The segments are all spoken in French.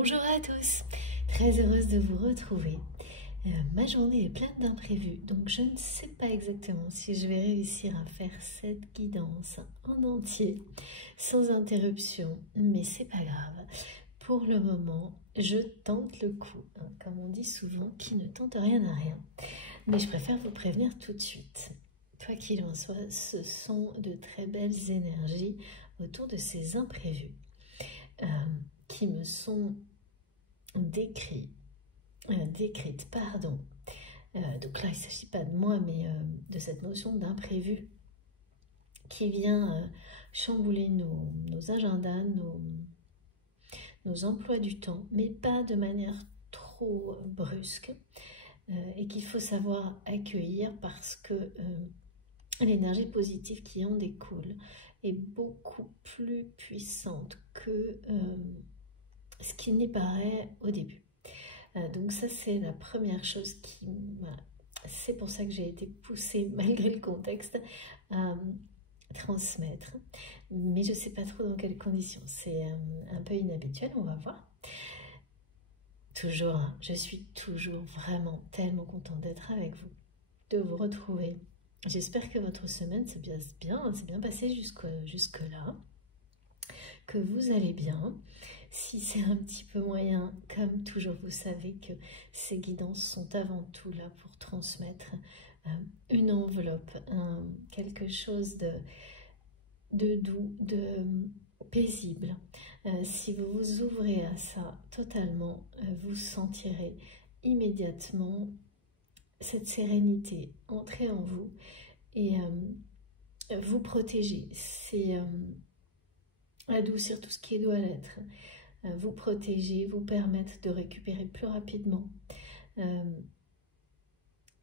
Bonjour à tous, très heureuse de vous retrouver. Ma journée est pleine d'imprévus, donc je ne sais pas exactement si je vais réussir à faire cette guidance en entier, sans interruption, mais c'est pas grave. Pour le moment, je tente le coup, comme on dit souvent, qui ne tente rien à rien. Mais je préfère vous prévenir tout de suite. Quoi qu'il en soit, ce sont de très belles énergies autour de ces imprévus qui me sont décrites. Donc là, il ne s'agit pas de moi, mais de cette notion d'imprévu qui vient chambouler nos agendas, nos emplois du temps, mais pas de manière trop brusque, et qu'il faut savoir accueillir parce que l'énergie positive qui en découle est beaucoup plus puissante que ce qui n'y paraît au début. Donc ça, c'est la première chose qui... Voilà, c'est pour ça que j'ai été poussée, malgré le contexte, à transmettre. Mais je ne sais pas trop dans quelles conditions. C'est un peu inhabituel, on va voir. Toujours, je suis toujours vraiment tellement contente d'être avec vous, de vous retrouver. J'espère que votre semaine s'est bien passée jusque-là, que vous allez bien. Si c'est un petit peu moyen, comme toujours, vous savez que ces guidances sont avant tout là pour transmettre une enveloppe, quelque chose de doux, de paisible. Si vous vous ouvrez à ça totalement, vous sentirez immédiatement cette sérénité entrer en vous et vous protéger. C'est adoucir tout ce qui doit l'être. Vous protéger, vous permettre de récupérer plus rapidement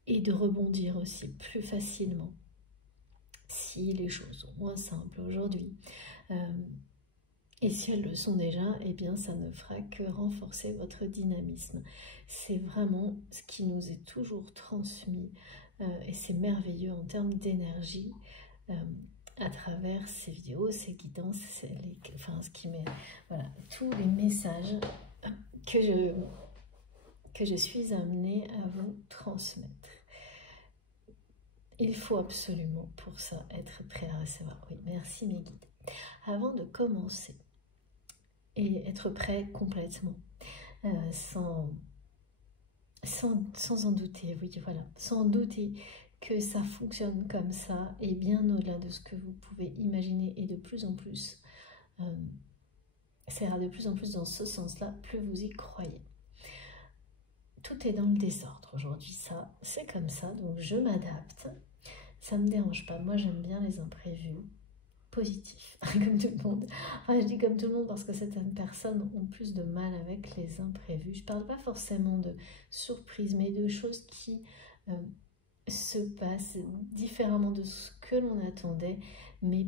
et de rebondir aussi plus facilement si les choses sont moins simples aujourd'hui. Et si elles le sont déjà, eh bien ça ne fera que renforcer votre dynamisme. C'est vraiment ce qui nous est toujours transmis et c'est merveilleux en termes d'énergie. À travers ces vidéos, ces guidances, ce qui met, voilà, tous les messages que je suis amenée à vous transmettre. Il faut absolument pour ça être prêt à recevoir. Oui, merci mes guides. Avant de commencer et être prêt complètement, sans en douter, oui, voilà, sans douter que ça fonctionne comme ça et bien au-delà de ce que vous pouvez imaginer et de plus en plus, ça ira de plus en plus dans ce sens-là, plus vous y croyez. Tout est dans le désordre aujourd'hui, ça, c'est comme ça, donc je m'adapte, ça ne me dérange pas, moi j'aime bien les imprévus positifs, comme tout le monde. Enfin, je dis comme tout le monde parce que certaines personnes ont plus de mal avec les imprévus. Je ne parle pas forcément de surprises, mais de choses qui... se passe différemment de ce que l'on attendait, mais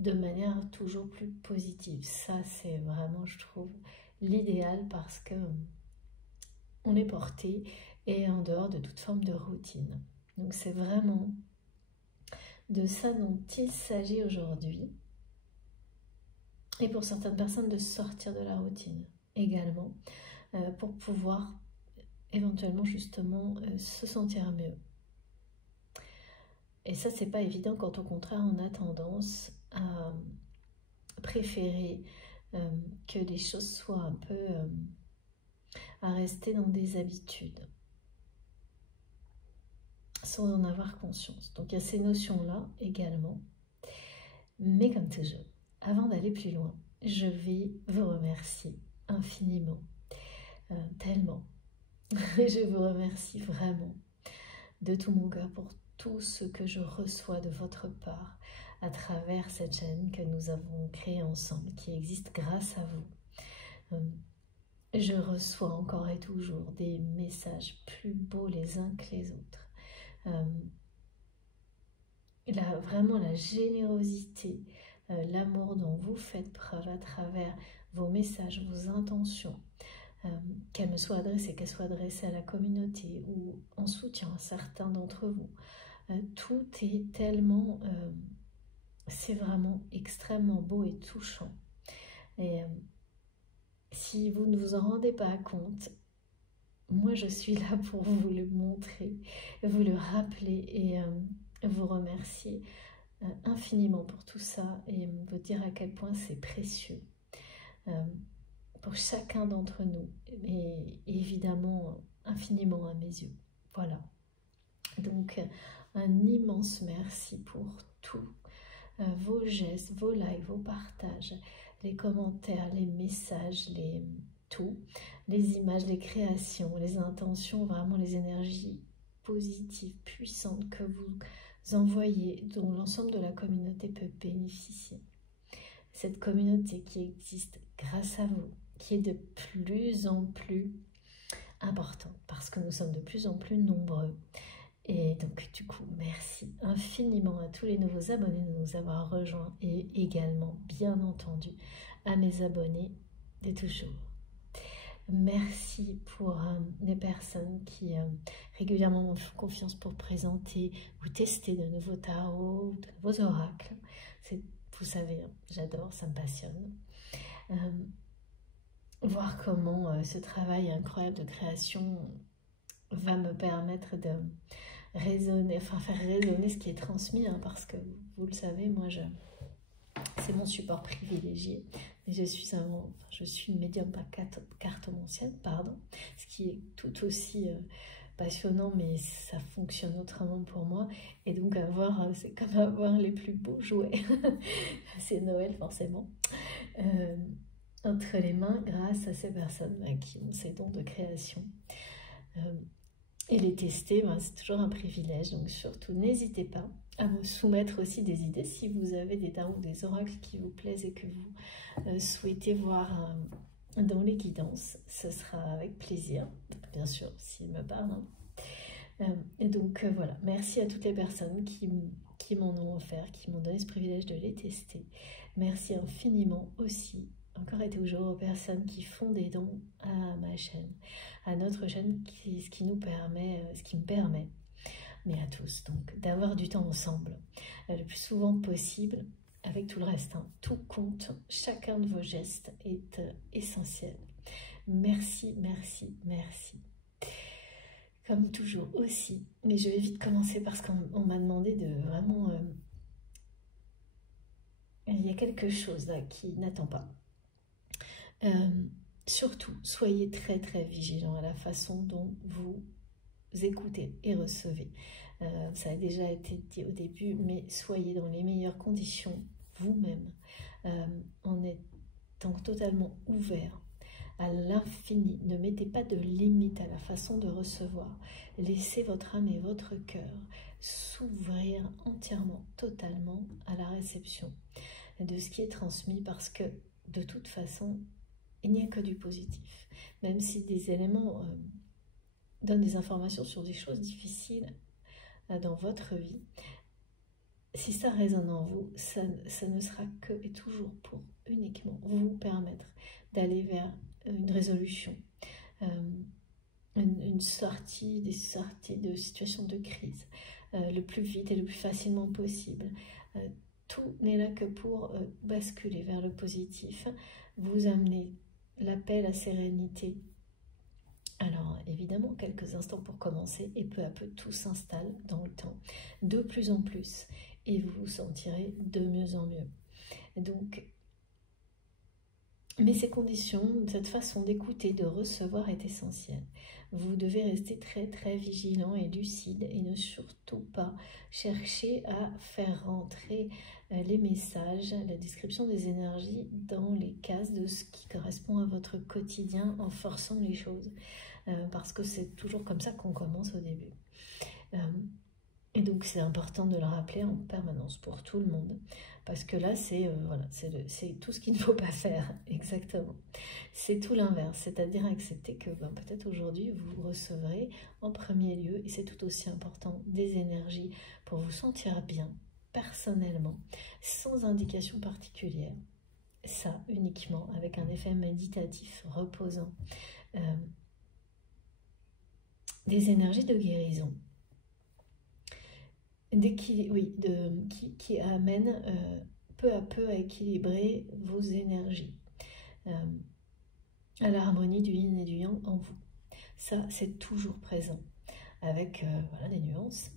de manière toujours plus positive. Ça, c'est vraiment, je trouve, l'idéal parce que on est porté et en dehors de toute forme de routine. Donc, c'est vraiment de ça dont il s'agit aujourd'hui. Et pour certaines personnes, de sortir de la routine également, pour pouvoir éventuellement justement se sentir mieux. Et ça, c'est pas évident quand au contraire, on a tendance à préférer que les choses soient un peu... à rester dans des habitudes, sans en avoir conscience. Donc il y a ces notions-là également. Mais comme toujours, avant d'aller plus loin, je vais vous remercier infiniment, tellement. Je vous remercie vraiment de tout mon cœur pour tout ce que je reçois de votre part à travers cette chaîne que nous avons créée ensemble, qui existe grâce à vous. Je reçois encore et toujours des messages plus beaux les uns que les autres. Vraiment la générosité, l'amour dont vous faites preuve à travers vos messages, vos intentions, qu'elles me soient adressées, qu'elles soient adressées à la communauté ou en soutien à certains d'entre vous. Tout est tellement, c'est vraiment extrêmement beau et touchant. Et Si vous ne vous en rendez pas compte, moi je suis là pour vous le montrer, vous le rappeler et vous remercier infiniment pour tout ça et vous dire à quel point c'est précieux pour chacun d'entre nous et évidemment infiniment à mes yeux. Voilà. Donc un immense merci pour tout, vos gestes, vos likes, vos partages, les commentaires, les messages, tout, les images, les créations, les intentions, vraiment les énergies positives, puissantes que vous envoyez, dont l'ensemble de la communauté peut bénéficier. Cette communauté qui existe grâce à vous, qui est de plus en plus importante, parce que nous sommes de plus en plus nombreux. Et donc du coup, merci infiniment à tous les nouveaux abonnés de nous avoir rejoints et également, bien entendu, à mes abonnés de toujours. Merci pour les personnes qui régulièrement me font confiance pour présenter ou tester de nouveaux tarots, de nouveaux oracles. Vous savez, j'adore, ça me passionne. Voir comment ce travail incroyable de création va me permettre de résonner, enfin faire résonner ce qui est transmis, hein, parce que vous le savez, moi c'est mon support privilégié. Et je suis médium par cartomancienne, pardon, ce qui est tout aussi passionnant, mais ça fonctionne autrement pour moi. Et donc c'est comme avoir les plus beaux jouets, c'est Noël forcément, entre les mains grâce à ces personnes qui ont ces dons de création. Et les tester, c'est toujours un privilège, donc surtout n'hésitez pas à me soumettre aussi des idées si vous avez des tarots ou des oracles qui vous plaisent et que vous souhaitez voir dans les guidances. Ce sera avec plaisir, bien sûr, s'ils me parlent. Et donc voilà, merci à toutes les personnes qui m'en ont offert, qui m'ont donné ce privilège de les tester. Merci infiniment aussi, encore et toujours, aux personnes qui font des dons à ma chaîne, à notre chaîne, ce qui me permet, mais à tous, donc d'avoir du temps ensemble, le plus souvent possible, avec tout le reste, hein. Tout compte, chacun de vos gestes est essentiel. Merci, merci, merci. Comme toujours aussi, mais je vais vite commencer parce qu'on m'a demandé de vraiment... il y a quelque chose là qui n'attend pas. Surtout, soyez très très vigilants à la façon dont vous écoutez et recevez. Ça a déjà été dit au début, mais soyez dans les meilleures conditions vous-même, en étant totalement ouvert à l'infini. Ne mettez pas de limite à la façon de recevoir. Laissez votre âme et votre cœur s'ouvrir entièrement, totalement à la réception de ce qui est transmis, parce que de toute façon, il n'y a que du positif. Même si des éléments donnent des informations sur des choses difficiles dans votre vie, si ça résonne en vous, ça ne sera que et toujours pour uniquement vous permettre d'aller vers une résolution, une sortie, des sorties de situations de crise, le plus vite et le plus facilement possible. Tout n'est là que pour basculer vers le positif, vous amener la paix, la sérénité. Alors évidemment, quelques instants pour commencer et peu à peu tout s'installe dans le temps, de plus en plus, et vous vous sentirez de mieux en mieux. Donc, mais ces conditions, cette façon d'écouter, de recevoir est essentielle. Vous devez rester très très vigilant et lucide et ne surtout pas chercher à faire rentrer les messages, la description des énergies dans les cases de ce qui correspond à votre quotidien en forçant les choses. Parce que c'est toujours comme ça qu'on commence au début. Et donc c'est important de le rappeler en permanence pour tout le monde, parce que là c'est voilà, c'est tout ce qu'il ne faut pas faire, exactement. C'est tout l'inverse, c'est-à-dire accepter que peut-être aujourd'hui vous recevrez en premier lieu, et c'est tout aussi important, des énergies pour vous sentir bien, personnellement, sans indication particulière. Ça uniquement avec un effet méditatif, reposant. Des énergies de guérison, qui amènent peu à peu à équilibrer vos énergies. à l'harmonie du yin et du yang en vous. Ça, c'est toujours présent, avec voilà, des nuances.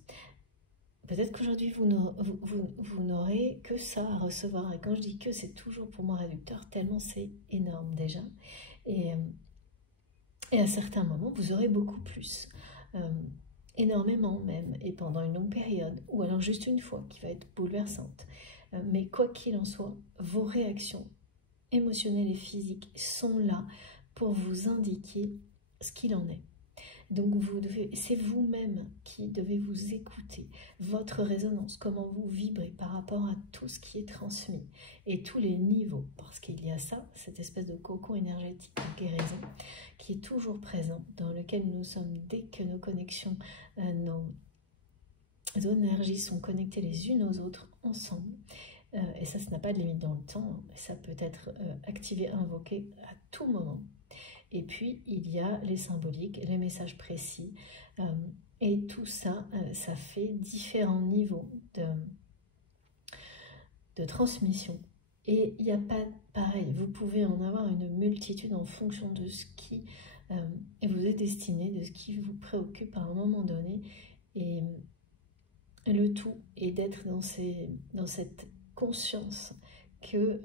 Peut-être qu'aujourd'hui, vous n'aurez que ça à recevoir. Et quand je dis que, c'est toujours pour moi réducteur, tellement c'est énorme déjà. Et à certains moments, vous aurez beaucoup plus. Énormément même, et pendant une longue période, ou alors juste une fois, qui va être bouleversante. Mais quoi qu'il en soit, vos réactions émotionnelles et physiques sont là pour vous indiquer ce qu'il en est. Donc c'est vous-même qui devez vous écouter, votre résonance, comment vous vibrez par rapport à tout ce qui est transmis et tous les niveaux, parce qu'il y a ça, cette espèce de cocon énergétique de guérison qui est toujours présent, dans lequel nous sommes dès que nos connexions, nos énergies sont connectées les unes aux autres ensemble. Et ça n'a pas de limite dans le temps, ça peut être activé, invoqué à tout moment. Et puis, il y a les symboliques, les messages précis. Et tout ça, ça fait différents niveaux de transmission. Et il n'y a pas pareil. Vous pouvez en avoir une multitude en fonction de ce qui vous est destiné, de ce qui vous préoccupe à un moment donné. Et le tout est d'être dans cette conscience que...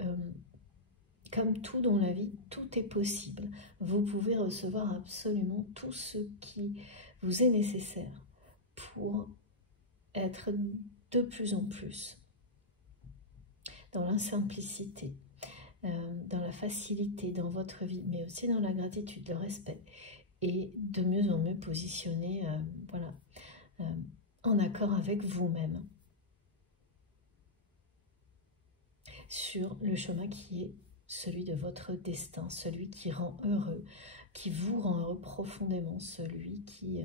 comme tout dans la vie, tout est possible. Vous pouvez recevoir absolument tout ce qui vous est nécessaire pour être de plus en plus dans la simplicité, dans la facilité dans votre vie, mais aussi dans la gratitude, le respect, et de mieux en mieux positionner voilà, en accord avec vous-même sur le chemin qui est celui de votre destin, celui qui rend heureux, qui vous rend heureux profondément, celui qui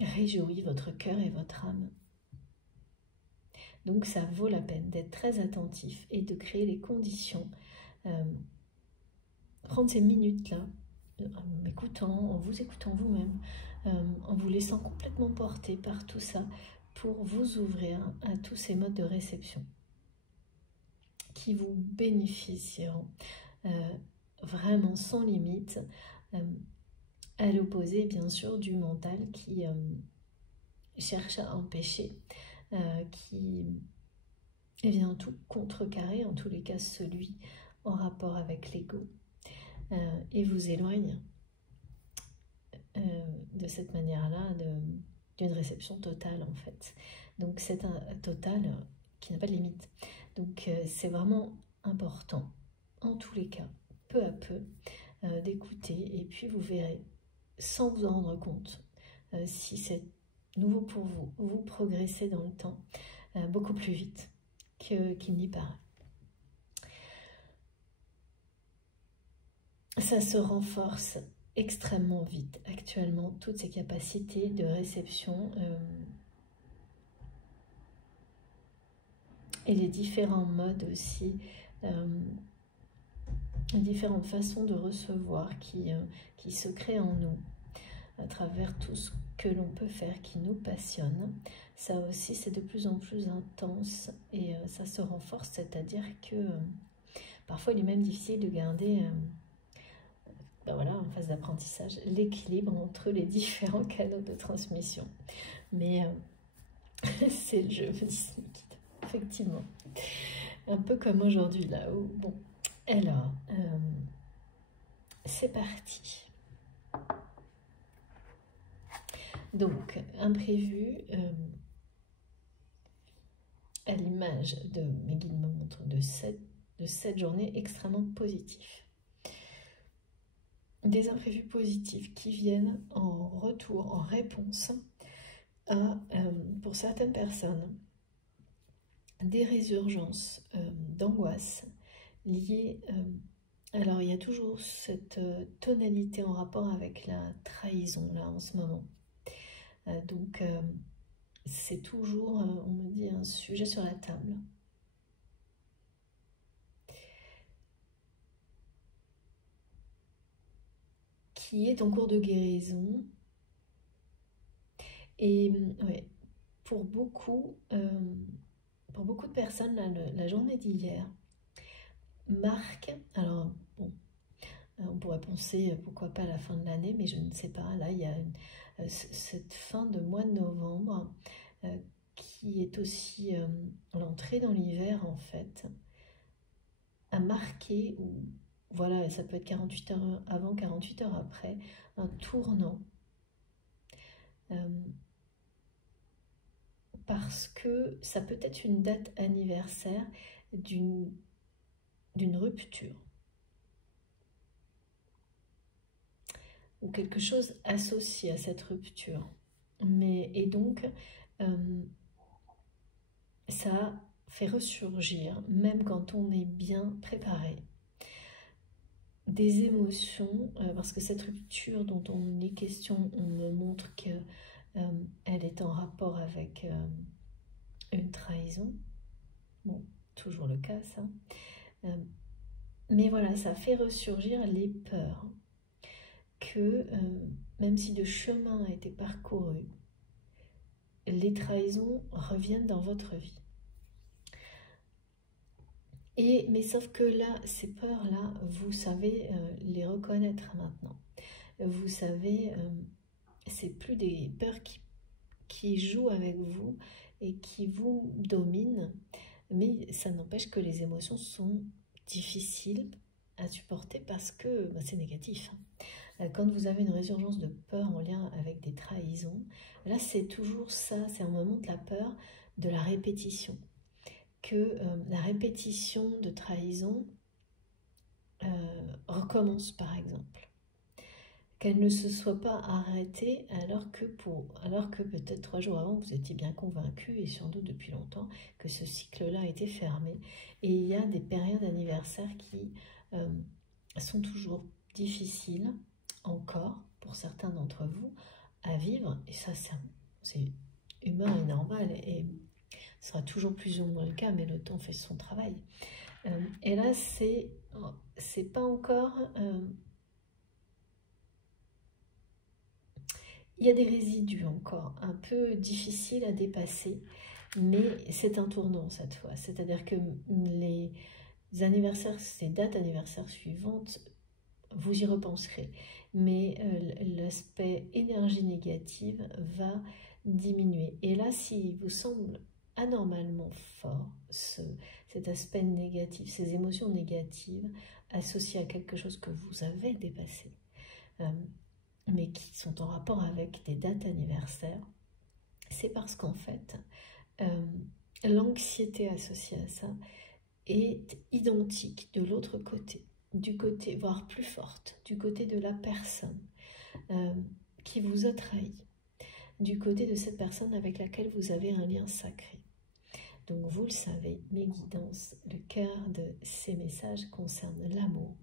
réjouit votre cœur et votre âme. Donc ça vaut la peine d'être très attentif et de créer les conditions, prendre ces minutes-là, en vous écoutant vous-même, en vous laissant complètement porter par tout ça, pour vous ouvrir à tous ces modes de réception qui vous bénéficieront vraiment sans limite, à l'opposé bien sûr du mental qui cherche à empêcher, qui vient tout contrecarrer, en tous les cas celui en rapport avec l'ego, et vous éloigne de cette manière-là d'une réception totale en fait. Donc c'est un total qui n'a pas de limite. Donc c'est vraiment important, en tous les cas, peu à peu, d'écouter, et puis vous verrez, sans vous en rendre compte, si c'est nouveau pour vous, vous progressez dans le temps beaucoup plus vite qu'il n'y paraît. Ça se renforce extrêmement vite actuellement, toutes ces capacités de réception et les différents modes aussi, les différentes façons de recevoir qui se créent en nous à travers tout ce que l'on peut faire qui nous passionne. Ça aussi, c'est de plus en plus intense et ça se renforce, c'est-à-dire que parfois il est même difficile de garder voilà, en phase d'apprentissage, l'équilibre entre les différents canaux de transmission. Mais c'est le jeu Disney Kid, effectivement. Un peu comme aujourd'hui, là où... Bon, alors, c'est parti. Donc, imprévu, à l'image de mes guides me montrent de cette journée extrêmement positive. Des imprévus positifs qui viennent en retour, en réponse à, pour certaines personnes, des résurgences d'angoisse liées... alors, il y a toujours cette tonalité en rapport avec la trahison, là, en ce moment. Donc, c'est toujours, on me dit, un sujet sur la table. Qui est en cours de guérison. Et ouais, pour beaucoup de personnes, la journée d'hier marque, alors bon, on pourrait penser pourquoi pas à la fin de l'année, mais je ne sais pas, là il y a cette fin de mois de novembre qui est aussi l'entrée dans l'hiver en fait, à marquer, ou voilà, ça peut être 48 heures avant, 48 heures après, un tournant. Parce que ça peut être une date anniversaire d'une rupture. Ou quelque chose associé à cette rupture. Et donc, ça fait ressurgir, même quand on est bien préparé, des émotions, parce que cette rupture dont on est question, on me montre qu'elle est en rapport avec une trahison. Bon, toujours le cas ça. Mais voilà, ça fait ressurgir les peurs que même si le chemin a été parcouru, les trahisons reviennent dans votre vie. Mais sauf que là, ces peurs-là, vous savez les reconnaître maintenant. Vous savez, c'est plus des peurs qui jouent avec vous et qui vous dominent, mais ça n'empêche que les émotions sont difficiles à supporter parce que c'est négatif. Quand vous avez une résurgence de peur en lien avec des trahisons, là c'est toujours ça, c'est un moment de la peur, de la répétition. Que la répétition de trahison recommence par exemple. Qu'elle ne se soit pas arrêtée alors que peut-être 3 jours avant vous étiez bien convaincu, et sans doute depuis longtemps, que ce cycle-là était fermé. Et il y a des périodes anniversaires qui sont toujours difficiles, encore, pour certains d'entre vous, à vivre. Et ça, c'est humain et normal. Et ce sera toujours plus ou moins le cas, mais le temps fait son travail. Et là, c'est pas encore... il y a des résidus encore un peu difficiles à dépasser, mais c'est un tournant cette fois. C'est-à-dire que les anniversaires, ces dates anniversaires suivantes, vous y repenserez. Mais l'aspect énergie négative va diminuer. Et là, s'il vous semble anormalement fort, cet aspect négatif, ces émotions négatives associées à quelque chose que vous avez dépassé, mais qui sont en rapport avec des dates anniversaires, c'est parce qu'en fait, l'anxiété associée à ça est identique de l'autre côté, du côté, voire plus forte, du côté de la personne qui vous a trahi, du côté de cette personne avec laquelle vous avez un lien sacré. Donc vous le savez, mes guidances, le cœur de ces messages concerne l'amour,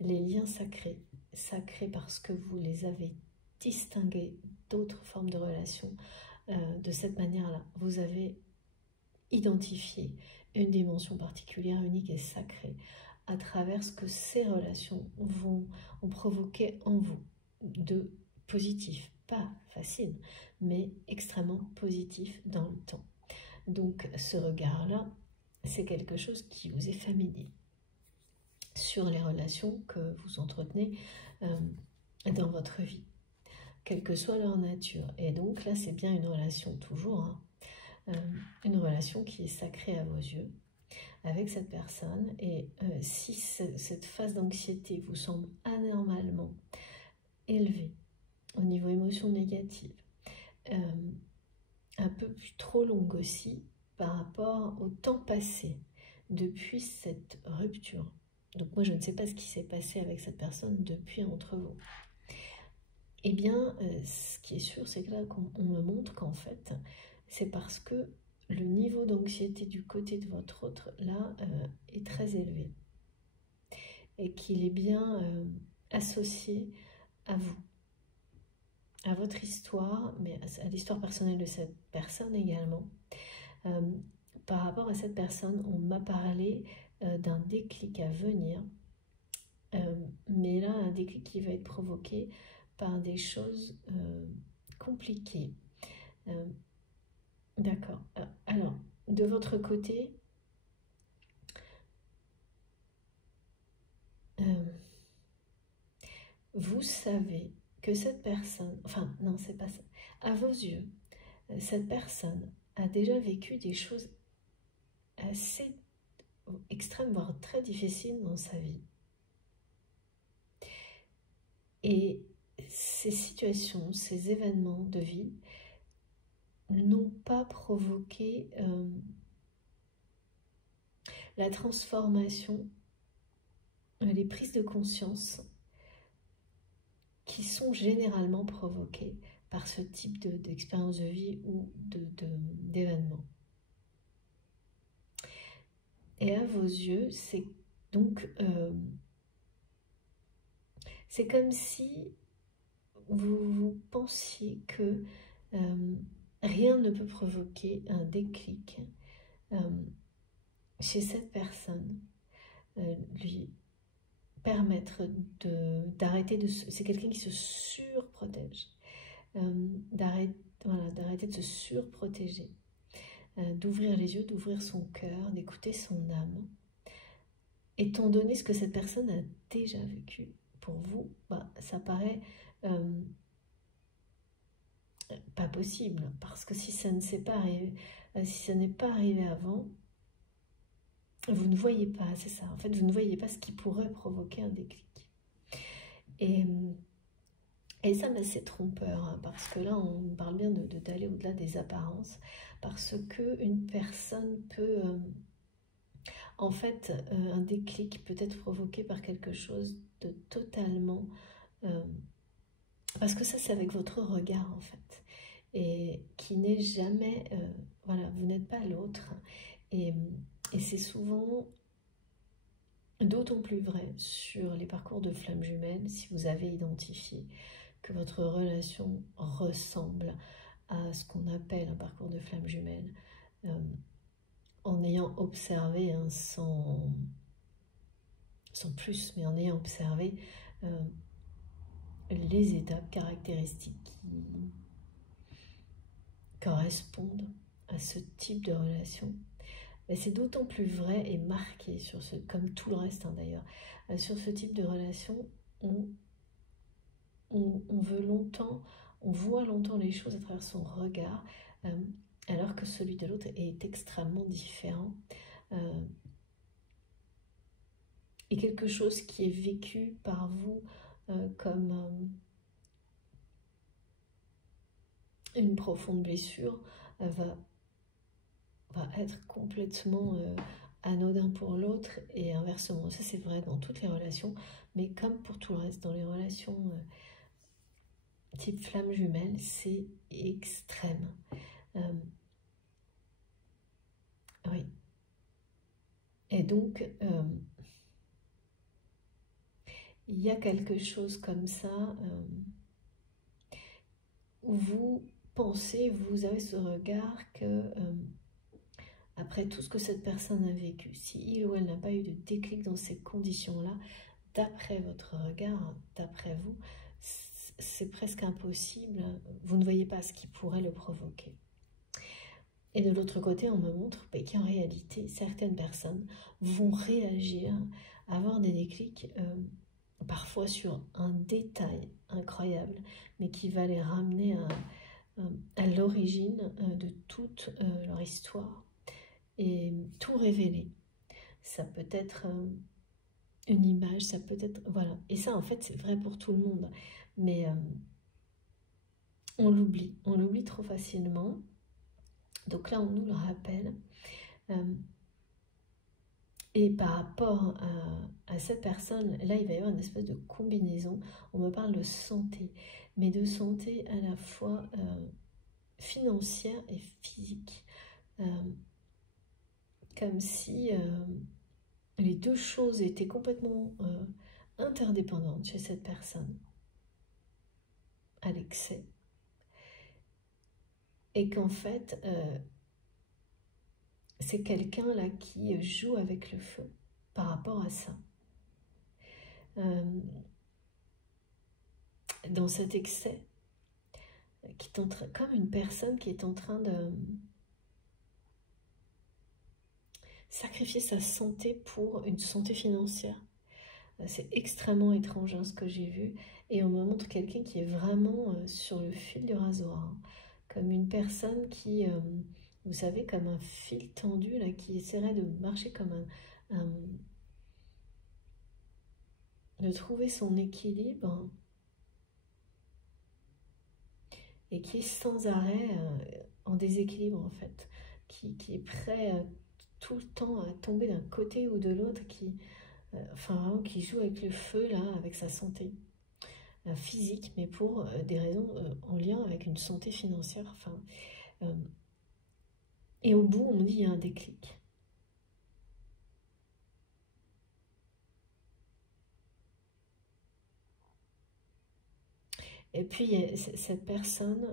les liens sacrés, sacrés parce que vous les avez distingués d'autres formes de relations. De cette manière-là, vous avez identifié une dimension particulière, unique et sacrée à travers ce que ces relations ont provoqué en vous de positif, pas facile, mais extrêmement positif dans le temps. Donc ce regard-là, c'est quelque chose qui vous est familier sur les relations que vous entretenez dans votre vie, quelle que soit leur nature. Et donc là, c'est bien une relation toujours, une relation qui est sacrée à vos yeux avec cette personne. Et si cette phase d'anxiété vous semble anormalement élevée au niveau émotion négative, un peu plus trop longue aussi par rapport au temps passé depuis cette rupture. Donc moi je ne sais pas ce qui s'est passé avec cette personne depuis entre vous. Eh bien ce qui est sûr, c'est que là on me montre qu'en fait c'est parce que le niveau d'anxiété du côté de votre autre là est très élevé et qu'il est bien associé à vous, à votre histoire, mais à l'histoire personnelle de cette personne également. Par rapport à cette personne, on m'a parlé d'un déclic à venir, mais là, un déclic qui va être provoqué par des choses compliquées. D'accord. Alors, de votre côté, vous savez que cette personne, enfin non, c'est pas ça, à vos yeux, cette personne a déjà vécu des choses assez extrêmes, voire très difficiles dans sa vie. Et ces situations, ces événements de vie n'ont pas provoqué la transformation, les prises de conscience qui sont généralement provoquées par ce type d'expérience de vie ou d'événements. Et à vos yeux, c'est donc c'est comme si vous pensiez que rien ne peut provoquer un déclic chez cette personne, lui permettre d'arrêter de c'est quelqu'un qui se surprotège, d'arrêter de se surprotéger, d'ouvrir les yeux, d'ouvrir son cœur, d'écouter son âme. Étant donné ce que cette personne a déjà vécu, pour vous, ça paraît pas possible, parce que si ça ne s'est pas arrivé, si ça n'est pas arrivé avant, vous ne voyez pas, c'est ça, en fait, vous ne voyez pas ce qui pourrait provoquer un déclic. Et ça, c'est trompeur, hein, parce que là, on parle bien d'aller au-delà des apparences, parce qu'une personne peut... en fait, un déclic peut être provoqué par quelque chose de totalement... parce que ça, c'est avec votre regard, en fait, et qui n'est jamais... voilà, vous n'êtes pas l'autre. Et c'est souvent d'autant plus vrai sur les parcours de flammes jumelles, si vous avez identifié que votre relation ressemble à ce qu'on appelle un parcours de flammes jumelles, en ayant observé, hein, sans plus, mais en ayant observé les étapes caractéristiques qui correspondent à ce type de relation. C'est d'autant plus vrai et marqué sur ce, comme tout le reste, hein, d'ailleurs, sur ce type de relation, on veut longtemps, on voit longtemps les choses à travers son regard, alors que celui de l'autre est extrêmement différent. Et quelque chose qui est vécu par vous comme une profonde blessure va être complètement anodin pour l'autre et inversement. Ça, c'est vrai dans toutes les relations, mais comme pour tout le reste, dans les relations type flamme jumelle, c'est extrême. Oui. Et donc, il y a quelque chose comme ça où vous pensez, vous avez ce regard que après tout ce que cette personne a vécu, si il ou elle n'a pas eu de déclic dans ces conditions-là, d'après votre regard, d'après vous, c'est presque impossible, vous ne voyez pas ce qui pourrait le provoquer. Et de l'autre côté, on me montre qu'en réalité, certaines personnes vont réagir, avoir des déclics, parfois sur un détail incroyable, mais qui va les ramener à l'origine de toute leur histoire et tout révéler. Ça peut être une image, ça peut être... Voilà. Et ça, en fait, c'est vrai pour tout le monde. Mais on l'oublie trop facilement. Donc là, on nous le rappelle. Et par rapport à cette personne, là, il va y avoir une espèce de combinaison. On me parle de santé, mais de santé à la fois financière et physique. Comme si les deux choses étaient complètement interdépendantes chez cette personne, à l'excès. Et qu'en fait, c'est quelqu'un là qui joue avec le feu par rapport à ça. Dans cet excès, qui est comme une personne qui est en train de sacrifier sa santé pour une santé financière. C'est extrêmement étrange hein, ce que j'ai vu. Et on me montre quelqu'un qui est vraiment sur le fil du rasoir. Hein. Comme une personne qui, vous savez, comme un fil tendu, là, qui essaierait de marcher comme de trouver son équilibre et qui est sans arrêt en déséquilibre en fait, qui est prêt tout le temps à tomber d'un côté ou de l'autre, enfin vraiment qui joue avec le feu là, avec sa santé physique, mais pour des raisons en lien avec une santé financière. Enfin, et au bout, on me dit il y a un déclic. Et puis il y a cette personne.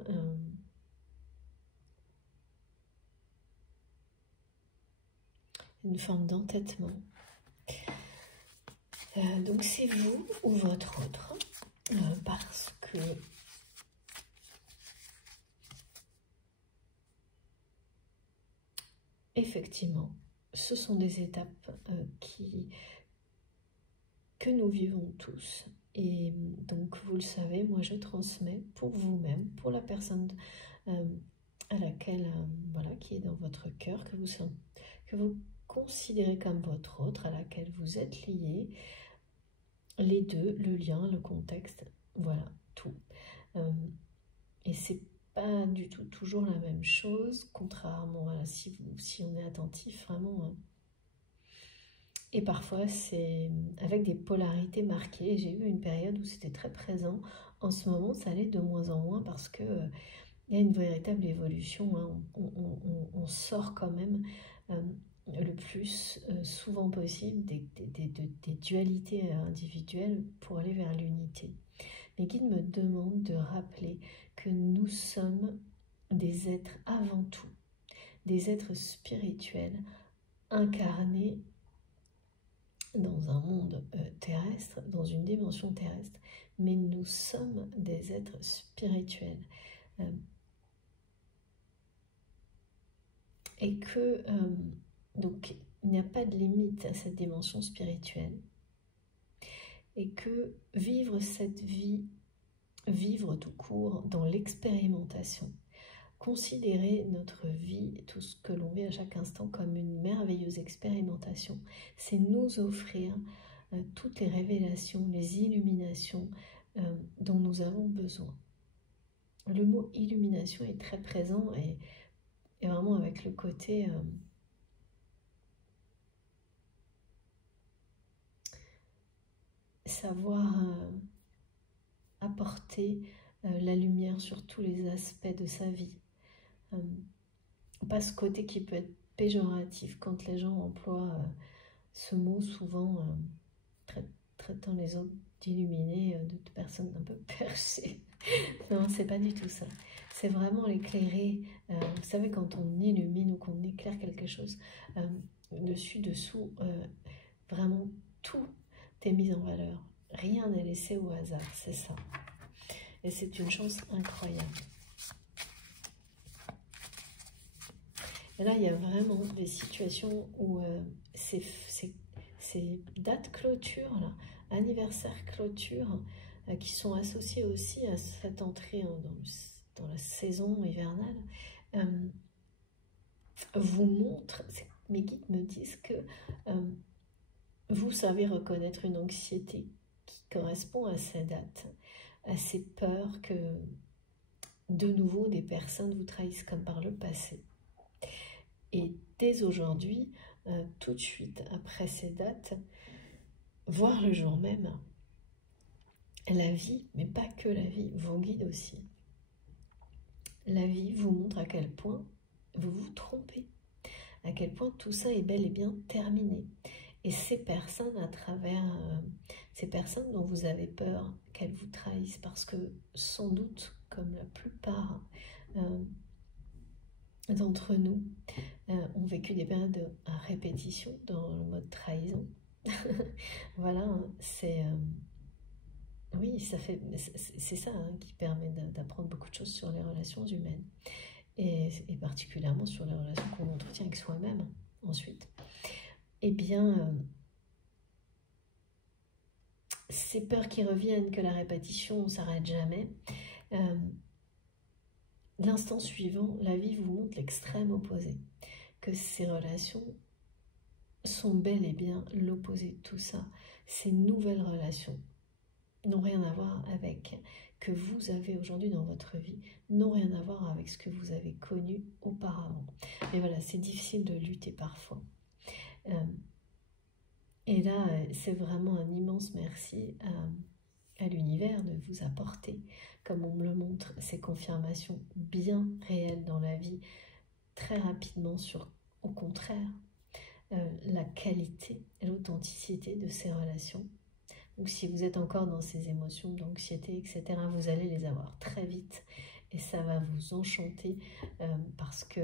Une forme d'entêtement. Donc c'est vous ou votre autre, parce que effectivement, ce sont des étapes que nous vivons tous. Et donc vous le savez, moi je transmets pour vous-même, pour la personne à laquelle, voilà, qui est dans votre cœur, que vous considérez comme votre autre, à laquelle vous êtes lié, les deux, le lien, le contexte, voilà, tout. Et c'est pas du tout toujours la même chose, contrairement à si on est attentif vraiment. Hein. Et parfois c'est avec des polarités marquées. J'ai eu une période où c'était très présent. En ce moment, ça allait de moins en moins parce que il y a une véritable évolution. Hein. On sort quand même le plus souvent possible des dualités individuelles pour aller vers l'unité. Mes guides me demandent de rappeler que nous sommes des êtres avant tout, des êtres spirituels incarnés dans un monde terrestre, dans une dimension terrestre, mais nous sommes des êtres spirituels. Et que donc il n'y a pas de limite à cette dimension spirituelle, et que vivre cette vie, vivre tout court dans l'expérimentation, considérer notre vie, tout ce que l'on vit à chaque instant comme une merveilleuse expérimentation, c'est nous offrir toutes les révélations, les illuminations dont nous avons besoin. Le mot illumination est très présent et vraiment avec le côté savoir apporter la lumière sur tous les aspects de sa vie. Pas ce côté qui peut être péjoratif quand les gens emploient ce mot souvent traitant les autres d'illuminés, de personnes un peu perchées. Non, c'est pas du tout ça. C'est vraiment l'éclairer. Vous savez, quand on illumine ou qu'on éclaire quelque chose, dessus, dessous, vraiment tout est mis en valeur. Rien n'est laissé au hasard, c'est ça. Et c'est une chance incroyable. Et là, il y a vraiment des situations où ces dates clôture, là, anniversaire clôture, qui sont associées aussi à cette entrée dans la saison hivernale, vous montrent, mes guides me disent que vous savez reconnaître une anxiété qui correspond à ces dates, à ces peurs que de nouveau des personnes vous trahissent comme par le passé. Et dès aujourd'hui, tout de suite après ces dates, voire le jour même, la vie, mais pas que la vie, vous guide aussi. La vie vous montre à quel point vous vous trompez, à quel point tout ça est bel et bien terminé. Et ces personnes, à travers ces personnes dont vous avez peur qu'elles vous trahissent, parce que sans doute, comme la plupart d'entre nous, ont vécu des périodes à répétition dans le mode trahison. Voilà, c'est oui, c'est ça hein, qui permet d'apprendre beaucoup de choses sur les relations humaines et particulièrement sur les relations qu'on entretient avec soi-même ensuite. Eh bien, ces peurs qui reviennent, que la répétition ne s'arrête jamais. L'instant suivant, la vie vous montre l'extrême opposé, que ces relations sont bel et bien l'opposé de tout ça. Ces nouvelles relations n'ont rien à voir avec que vous avez aujourd'hui dans votre vie, n'ont rien à voir avec ce que vous avez connu auparavant. Mais voilà, c'est difficile de lutter parfois. Et là, c'est vraiment un immense merci à l'univers de vous apporter, comme on me le montre, ces confirmations bien réelles dans la vie, très rapidement sur, au contraire, la qualité et l'authenticité de ces relations. Donc si vous êtes encore dans ces émotions d'anxiété, etc., vous allez les avoir très vite et ça va vous enchanter parce que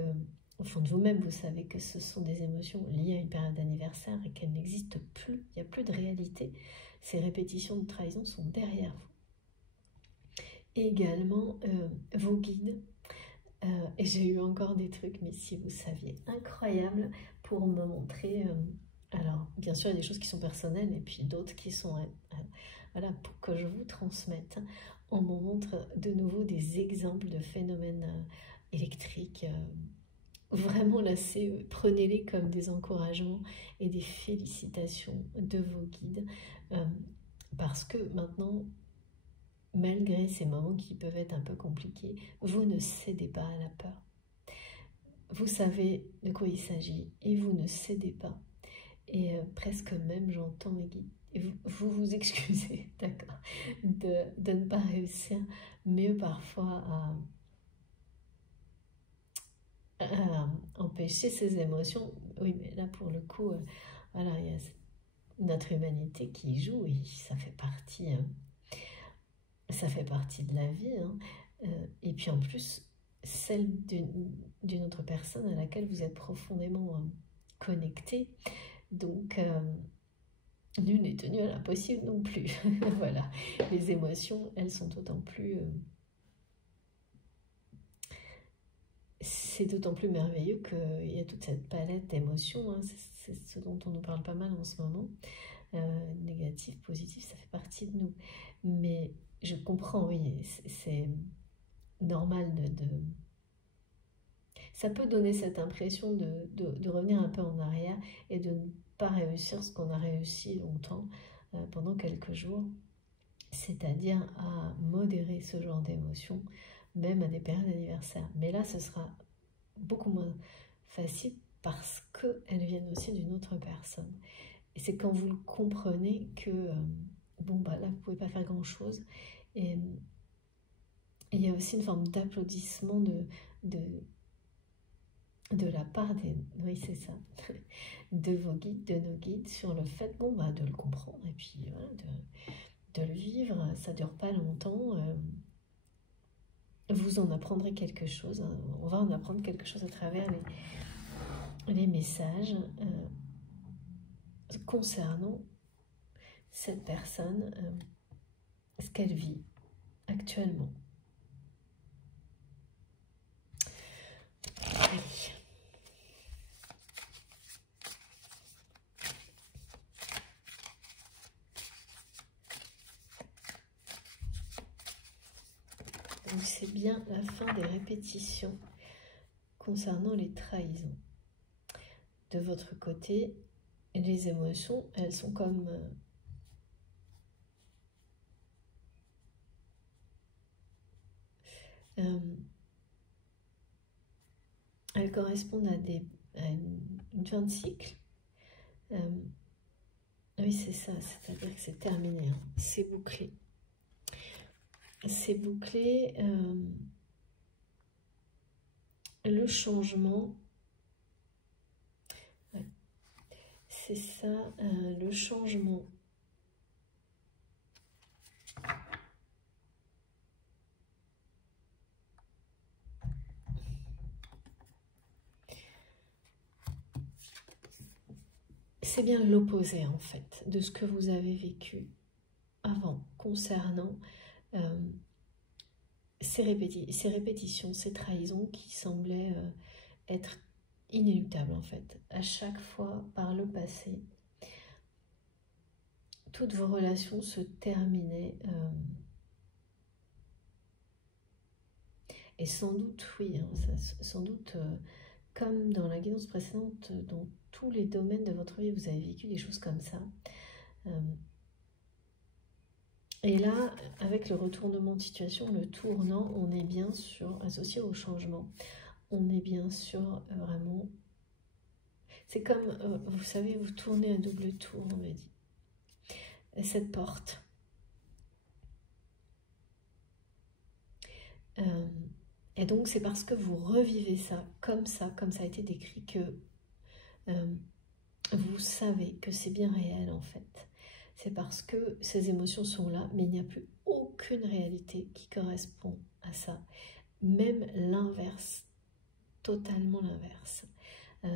au fond de vous-même, vous savez que ce sont des émotions liées à une période d'anniversaire et qu'elles n'existent plus. Il n'y a plus de réalité. Ces répétitions de trahison sont derrière vous. Et également, vos guides. Et j'ai eu encore des trucs, mais si vous saviez, incroyables, pour me montrer... alors, bien sûr, il y a des choses qui sont personnelles et puis d'autres qui sont... voilà, pour que je vous transmette. On me montre de nouveau des exemples de phénomènes électriques. Vraiment, là, prenez-les comme des encouragements et des félicitations de vos guides. Parce que maintenant, malgré ces moments qui peuvent être un peu compliqués, vous ne cédez pas à la peur. Vous savez de quoi il s'agit et vous ne cédez pas. Et presque même, j'entends mes guides, et vous vous excusez, d'accord, de ne pas réussir, mieux parfois à empêcher ces émotions. Oui, mais là, pour le coup, voilà, il y a notre humanité qui joue et ça fait partie de la vie. Hein. Et puis en plus, celle d'une autre personne à laquelle vous êtes profondément connecté. Donc, nul n'est tenu à l'impossible non plus. Voilà, les émotions, elles sont d'autant plus... c'est d'autant plus merveilleux qu'il y a toute cette palette d'émotions. Hein. C'est ce dont on nous parle pas mal en ce moment. Négatif, positif, ça fait partie de nous. Mais je comprends, oui, c'est normal ça peut donner cette impression de revenir un peu en arrière et de ne pas réussir ce qu'on a réussi longtemps pendant quelques jours, c'est-à-dire à modérer ce genre d'émotions, même à des périodes d'anniversaire. Mais là, ce sera beaucoup moins facile parce qu'elles viennent aussi d'une autre personne. Et c'est quand vous le comprenez que, bon, bah là, vous ne pouvez pas faire grand-chose. Et il y a aussi une forme d'applaudissement de la part des... Oui, c'est ça. De vos guides, de nos guides, sur le fait, bon, bah, de le comprendre et puis voilà, de le vivre. Ça ne dure pas longtemps. Vous en apprendrez quelque chose. Hein. On va en apprendre quelque chose à travers les messages concernant cette personne, ce qu'elle vit actuellement. Allez. Donc c'est bien la fin des répétitions concernant les trahisons. De votre côté, les émotions, elles sont comme... elles correspondent à une fin de cycle. Oui, c'est ça, c'est-à-dire que c'est terminé, hein. C'est bouclé. C'est bouclé. Le changement, ouais, c'est ça, le changement. C'est bien l'opposé en fait de ce que vous avez vécu avant concernant ces répétitions, ces trahisons qui semblaient être inéluctables en fait. À chaque fois par le passé, toutes vos relations se terminaient. Et sans doute, oui, hein, sans doute, comme dans la guidance précédente, dans tous les domaines de votre vie, vous avez vécu des choses comme ça. Et là, avec le retournement de situation, le tournant, on est bien sûr associé au changement. On est bien sûr vraiment... C'est comme, vous savez, vous tournez à double tour, on me dit. Et cette porte. Et donc, c'est parce que vous revivez ça, comme ça a été décrit, que vous savez que c'est bien réel, en fait. C'est parce que ces émotions sont là, mais il n'y a plus aucune réalité qui correspond à ça. Même l'inverse, totalement l'inverse.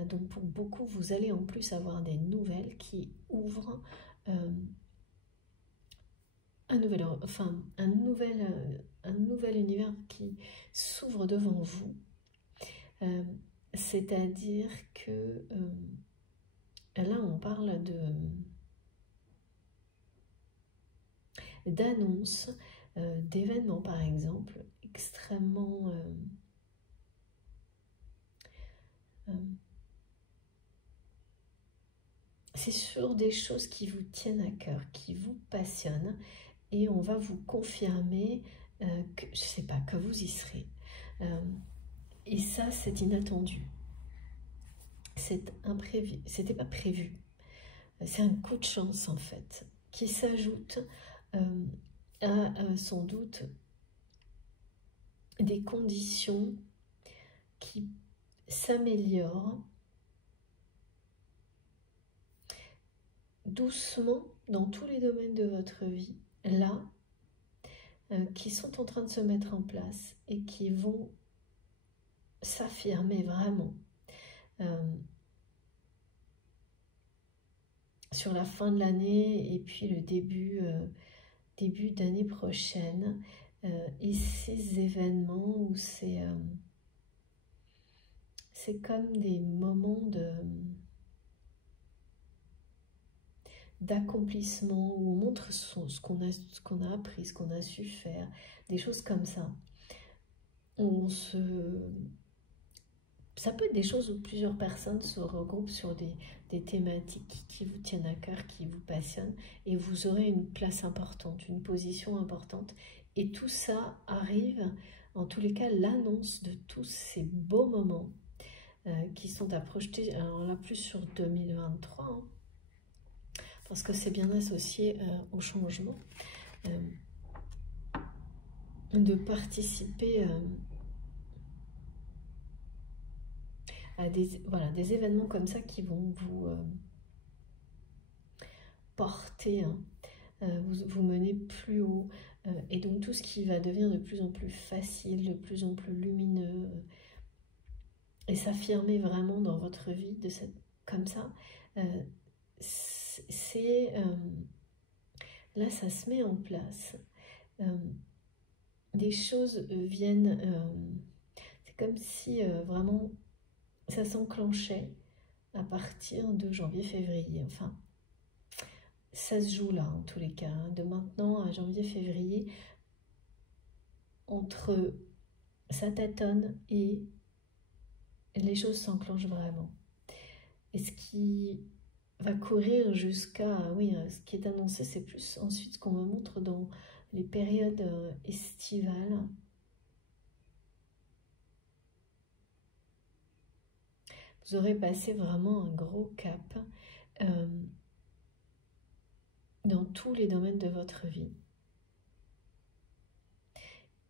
Donc pour beaucoup, vous allez en plus avoir des nouvelles qui ouvrent un nouvel univers qui s'ouvre devant vous. C'est-à-dire que là, on parle d'annonces, d'événements par exemple, extrêmement c'est sur des choses qui vous tiennent à cœur, qui vous passionnent, et on va vous confirmer que, je sais pas, que vous y serez. Et ça, c'est inattendu. C'est imprévu, c'était pas prévu. C'est un coup de chance en fait, qui s'ajoute à sans doute des conditions qui s'améliorent doucement dans tous les domaines de votre vie, là, qui sont en train de se mettre en place et qui vont s'affirmer vraiment sur la fin de l'année et puis le début d'année prochaine. Et ces événements où c'est comme des moments d'accomplissement, où on montre ce qu'on a appris, ce qu'on a su faire, des choses comme ça. Ça peut être des choses où plusieurs personnes se regroupent sur des thématiques qui vous tiennent à cœur, qui vous passionnent, et vous aurez une place importante, une position importante. Et tout ça arrive, en tous les cas, l'annonce de tous ces beaux moments qui sont à projeter, alors là plus sur 2023, hein, parce que c'est bien associé au changement, de participer à des événements comme ça qui vont vous porter, hein, vous mener plus haut, et donc tout ce qui va devenir de plus en plus facile, de plus en plus lumineux, et s'affirmer vraiment dans votre vie comme ça, là ça se met en place, des choses viennent, c'est comme si vraiment ça s'enclenchait à partir de janvier-février, enfin ça se joue là en tous les cas, hein, de maintenant à janvier-février, entre ça tâtonne et les choses s'enclenchent vraiment. Et ce qui va courir jusqu'à, oui, ce qui est annoncé, c'est plus ensuite ce qu'on me montre dans les périodes estivales. Vous aurez passé vraiment un gros cap dans tous les domaines de votre vie.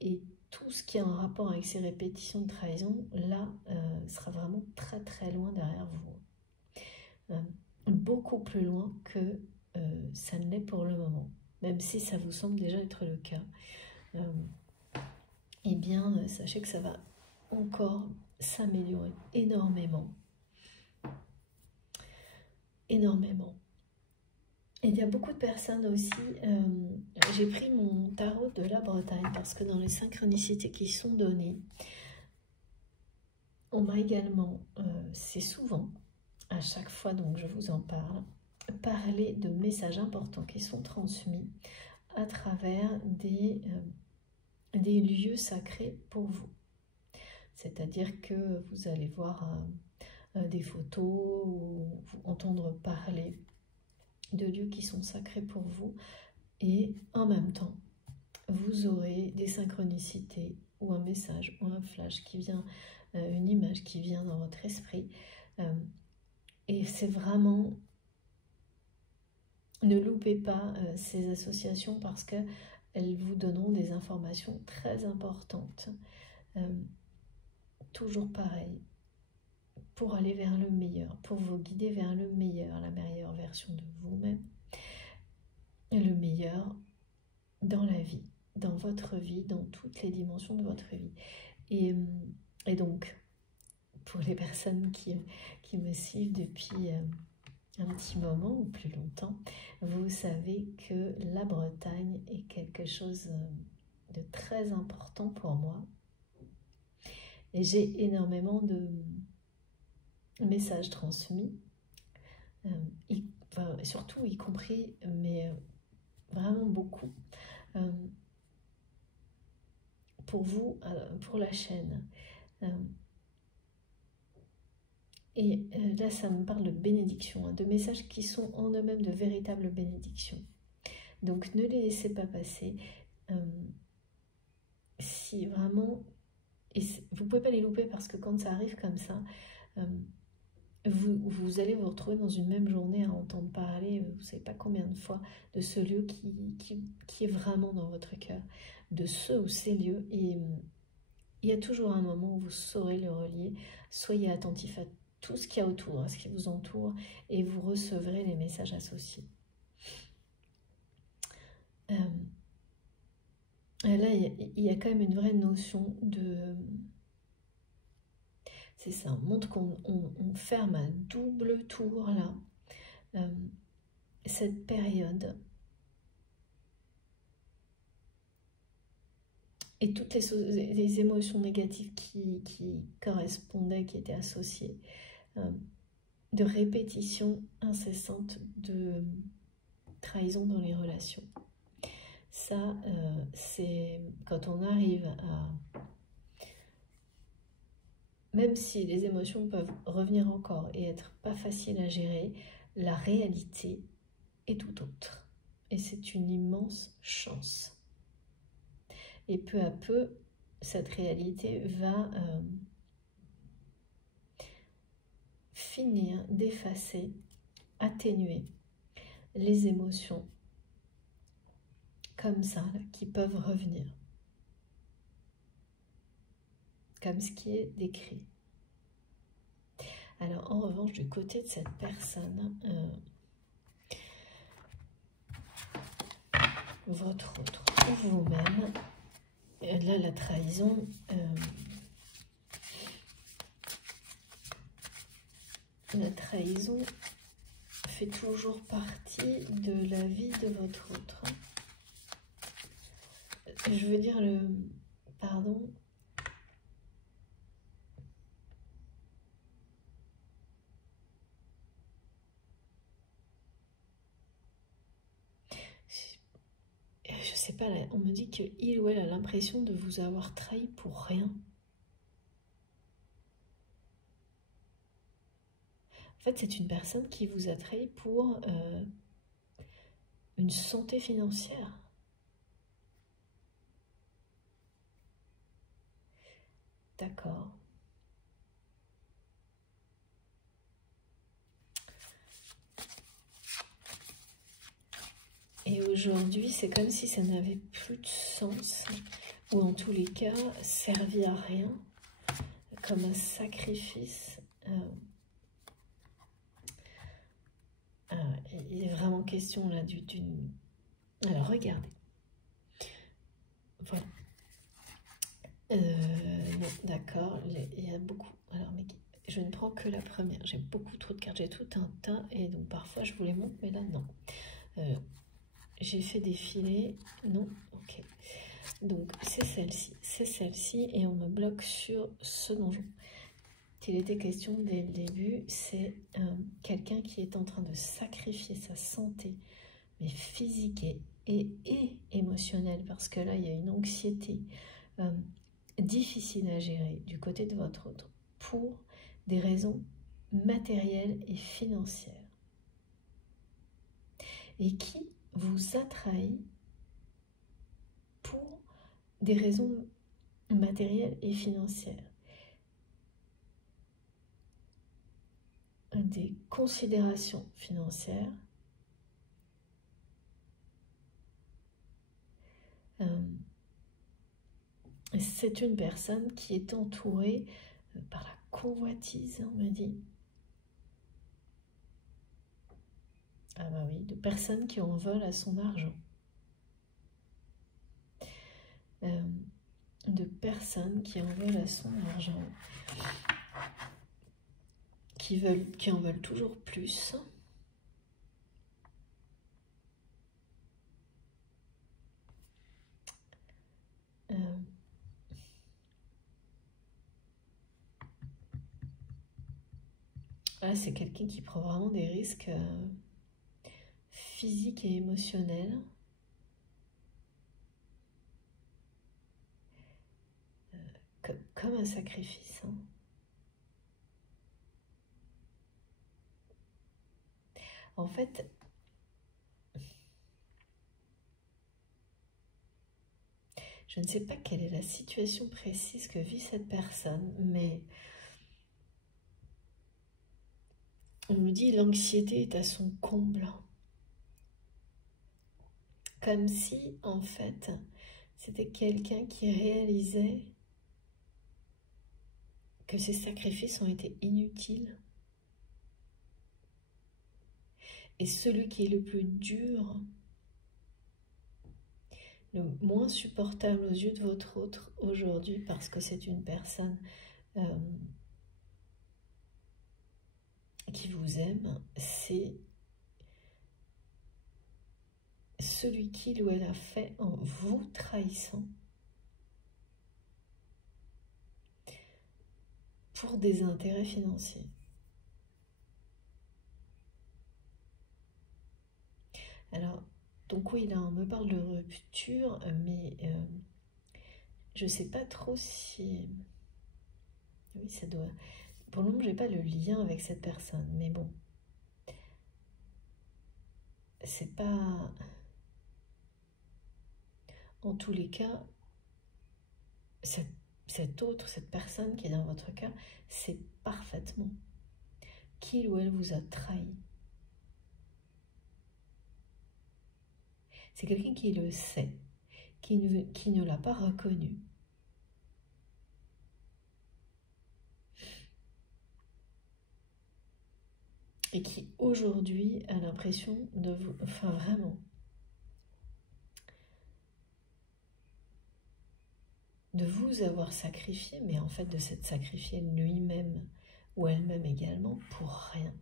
Et tout ce qui est en rapport avec ces répétitions de trahison, là, sera vraiment très très loin derrière vous. Beaucoup plus loin que ça ne l'est pour le moment. Même si ça vous semble déjà être le cas. Eh bien, sachez que ça va encore s'améliorer énormément. Énormément. Et il y a beaucoup de personnes aussi, j'ai pris mon tarot de la Bretagne parce que dans les synchronicités qui sont données, on m'a également, c'est souvent, à chaque fois donc je vous en parle, parler de messages importants qui sont transmis à travers des lieux sacrés pour vous. C'est-à-dire que vous allez voir des photos ou entendre parler de lieux qui sont sacrés pour vous, et en même temps, vous aurez des synchronicités ou un message ou un flash qui vient, une image qui vient dans votre esprit. Et c'est vraiment... Ne loupez pas ces associations parce qu'elles vous donneront des informations très importantes. Toujours pareil, pour aller vers le meilleur, pour vous guider vers le meilleur, la meilleure version de vous-même, le meilleur dans la vie, dans votre vie, dans toutes les dimensions de votre vie. Et donc, pour les personnes qui me suivent depuis un petit moment ou plus longtemps, vous savez que la Bretagne est quelque chose de très important pour moi. Et j'ai énormément de messages transmis, surtout y compris, mais vraiment beaucoup, pour vous, pour la chaîne. Et là, ça me parle de bénédictions, de messages qui sont en eux-mêmes de véritables bénédictions. Donc, ne les laissez pas passer. Si vraiment... Et vous ne pouvez pas les louper parce que quand ça arrive comme ça, vous allez vous retrouver dans une même journée à entendre parler, vous ne savez pas combien de fois, de ce lieu qui est vraiment dans votre cœur, de ce ou ces lieux. Et il y a toujours un moment où vous saurez le relier. Soyez attentif à tout ce qu'il y a autour, à ce qui vous entoure, et vous recevrez les messages associés. Là, il y a quand même une vraie notion de... C'est ça, on montre qu'on ferme un double tour, là, cette période. Et toutes les émotions négatives qui correspondaient, qui étaient associées, de répétition incessante de trahison dans les relations. Ça, c'est quand on arrive à... Même si les émotions peuvent revenir encore et être pas faciles à gérer, la réalité est tout autre. Et c'est une immense chance. Et peu à peu, cette réalité va finir d'effacer, atténuer les émotions comme ça, là, qui peuvent revenir. Comme ce qui est décrit. Alors, en revanche, du côté de cette personne, votre autre ou vous-même, là, la trahison, fait toujours partie de la vie de votre autre. Je veux dire pardon. Je sais pas, on me dit qu'il ou elle a l'impression de vous avoir trahi pour rien. En fait, c'est une personne qui vous a trahi pour une santé financière. D'accord. Et aujourd'hui, c'est comme si ça n'avait plus de sens, ou en tous les cas, servi à rien, comme un sacrifice. Il est vraiment question là d'une... Alors, regardez. Voilà. Non, d'accord, il y a beaucoup... Alors, mais je ne prends que la première. J'ai beaucoup trop de cartes, j'ai tout un tas, et donc parfois je vous les montre, mais là, non. J'ai fait défiler, non, ok. Donc c'est celle-ci, et on me bloque sur ce donjon. s'il était question dès le début, c'est quelqu'un qui est en train de sacrifier sa santé, mais physique et émotionnelle, parce que là, il y a une anxiété difficile à gérer du côté de votre autre, pour des raisons matérielles et financières. Et qui vous a trahi pour des raisons matérielles et financières. Des considérations financières, c'est une personne qui est entourée par la convoitise, on me dit. Ah bah oui, de personnes qui en veulent à son argent. De personnes qui en veulent à son argent. Qui en veulent toujours plus. Là, c'est quelqu'un qui prend vraiment des risques physiques et émotionnels. Comme un sacrifice. Hein. En fait, je ne sais pas quelle est la situation précise que vit cette personne, mais on me dit l'anxiété est à son comble. Comme si, en fait, c'était quelqu'un qui réalisait que ses sacrifices ont été inutiles. Et celui qui est le plus dur, le moins supportable aux yeux de votre autre aujourd'hui, parce que c'est une personne qui vous aime, c'est celui qu'il ou elle a fait en vous trahissant pour des intérêts financiers. Alors, donc oui, là on me parle de rupture, mais je ne sais pas trop si... Oui, ça doit... Pour le moment, je n'ai pas le lien avec cette personne, mais bon. C'est pas... En tous les cas, cette personne qui est dans votre cas, sait parfaitement qu'il ou elle vous a trahi. C'est quelqu'un qui le sait, qui ne l'a pas reconnu. Et qui aujourd'hui a l'impression de vous... Enfin vraiment... de vous avoir sacrifié, mais en fait de s'être sacrifié lui-même ou elle-même également pour rien.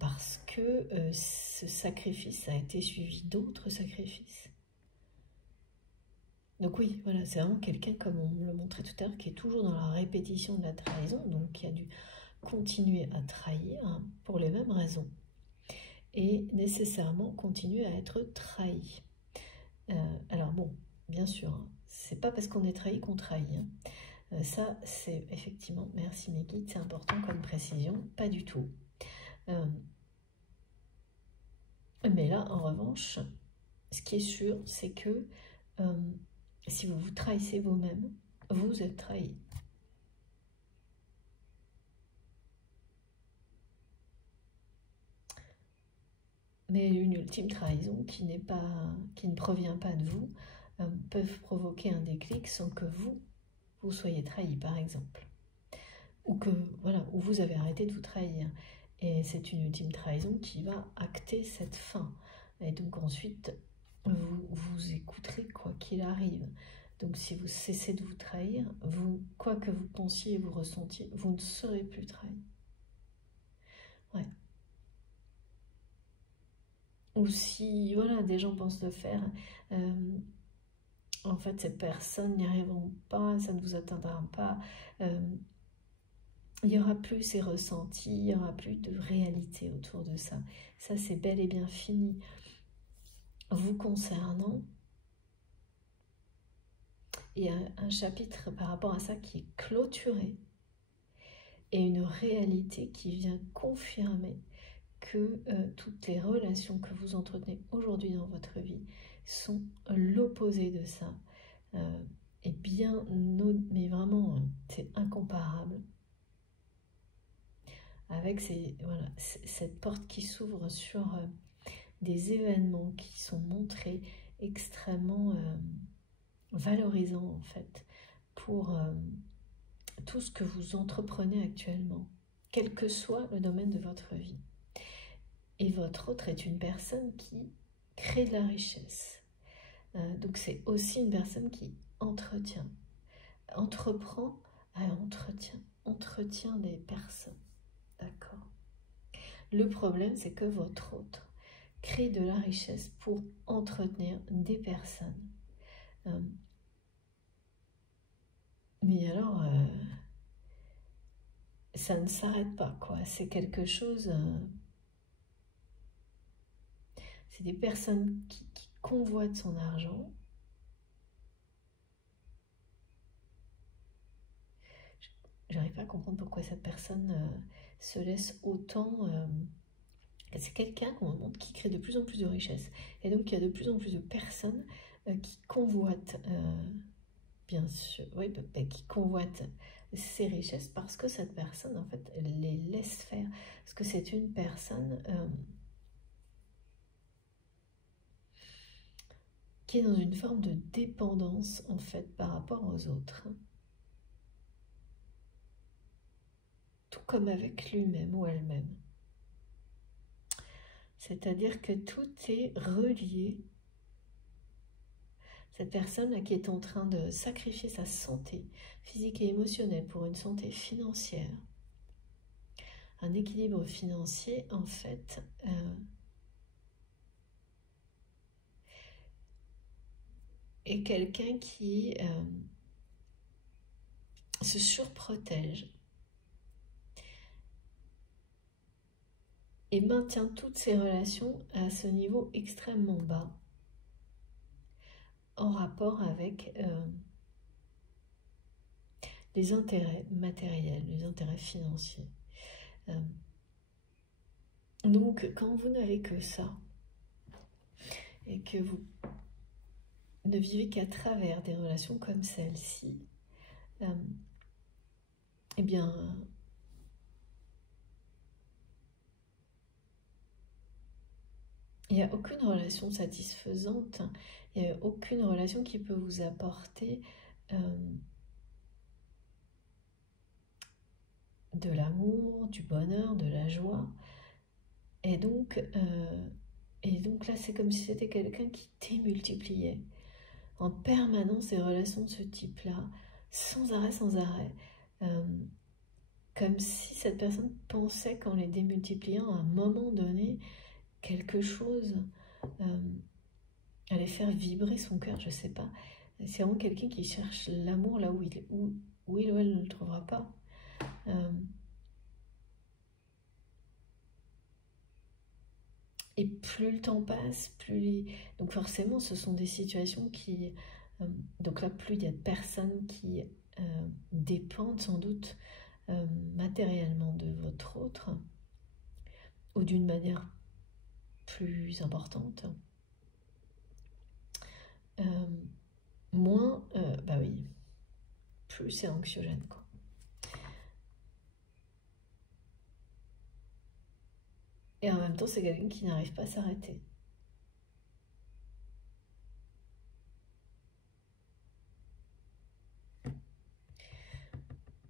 Parce que ce sacrifice a été suivi d'autres sacrifices. Donc oui, voilà, c'est vraiment quelqu'un, comme on me le montrait tout à l'heure, qui est toujours dans la répétition de la trahison, donc qui a dû continuer à trahir hein, pour les mêmes raisons, et nécessairement continuer à être trahi. Alors bon, bien sûr, hein, c'est pas parce qu'on est trahi qu'on trahit. Hein. Ça, c'est effectivement, merci mes guides, c'est important comme précision, pas du tout. Mais là, en revanche, ce qui est sûr, c'est que si vous vous trahissez vous-même, vous êtes trahi. Mais une ultime trahison qui ne provient pas de vous peut provoquer un déclic sans que vous soyez trahi, par exemple. Ou que, voilà, ou vous avez arrêté de vous trahir. Et c'est une ultime trahison qui va acter cette fin. Et donc ensuite, vous écouterez quoi qu'il arrive. Donc si vous cessez de vous trahir, quoi que vous pensiez et vous ressentiez, vous ne serez plus trahi. Ouais. Ou si, voilà, des gens pensent le faire, en fait, ces personnes n'y arriveront pas, ça ne vous atteindra pas. Il n'y aura plus ces ressentis, il n'y aura plus de réalité autour de ça. Ça, c'est bel et bien fini. Vous concernant, il y a un chapitre par rapport à ça qui est clôturé et une réalité qui vient confirmer que toutes les relations que vous entretenez aujourd'hui dans votre vie sont l'opposé de ça. Et bien, mais vraiment, c'est incomparable. Avec voilà, cette porte qui s'ouvre sur des événements qui sont montrés extrêmement valorisants en fait pour tout ce que vous entreprenez actuellement, quel que soit le domaine de votre vie. Et votre autre est une personne qui crée de la richesse. Donc c'est aussi une personne qui entretient, entreprend, entretient des personnes. D'accord. Le problème, c'est que votre autre crée de la richesse pour entretenir des personnes. Mais alors, ça ne s'arrête pas, quoi. C'est quelque chose... c'est des personnes qui convoitent son argent. J'arrive pas à comprendre pourquoi cette personne se laisse autant... c'est quelqu'un qu'on montre qui crée de plus en plus de richesses. Et donc, il y a de plus en plus de personnes qui convoitent, bien sûr, oui, qui convoitent ces richesses parce que cette personne, en fait, elle les laisse faire. Parce que c'est une personne qui est dans une forme de dépendance, en fait, par rapport aux autres. Tout comme avec lui-même ou elle-même. C'est-à-dire que tout est relié. Cette personne qui est en train de sacrifier sa santé physique et émotionnelle pour une santé financière, un équilibre financier, en fait, est quelqu'un qui se surprotège et maintient toutes ses relations à ce niveau extrêmement bas en rapport avec les intérêts matériels, les intérêts financiers. Donc, quand vous n'avez que ça et que vous ne vivez qu'à travers des relations comme celle-ci, eh bien, il n'y a aucune relation satisfaisante, il n'y a aucune relation qui peut vous apporter de l'amour, du bonheur, de la joie. Et donc là, c'est comme si c'était quelqu'un qui démultipliait en permanence des relations de ce type-là, sans arrêt, comme si cette personne pensait qu'en les démultipliant à un moment donné, quelque chose allait faire vibrer son cœur, je sais pas. C'est vraiment quelqu'un qui cherche l'amour là où il ou elle ne le trouvera pas. Et plus le temps passe, donc forcément, ce sont des situations qui... donc là, plus il y a de personnes qui dépendent sans doute matériellement de votre autre, ou d'une manière plus importante, moins, bah oui, plus c'est anxiogène, quoi. Et en même temps, c'est quelqu'un qui n'arrive pas à s'arrêter.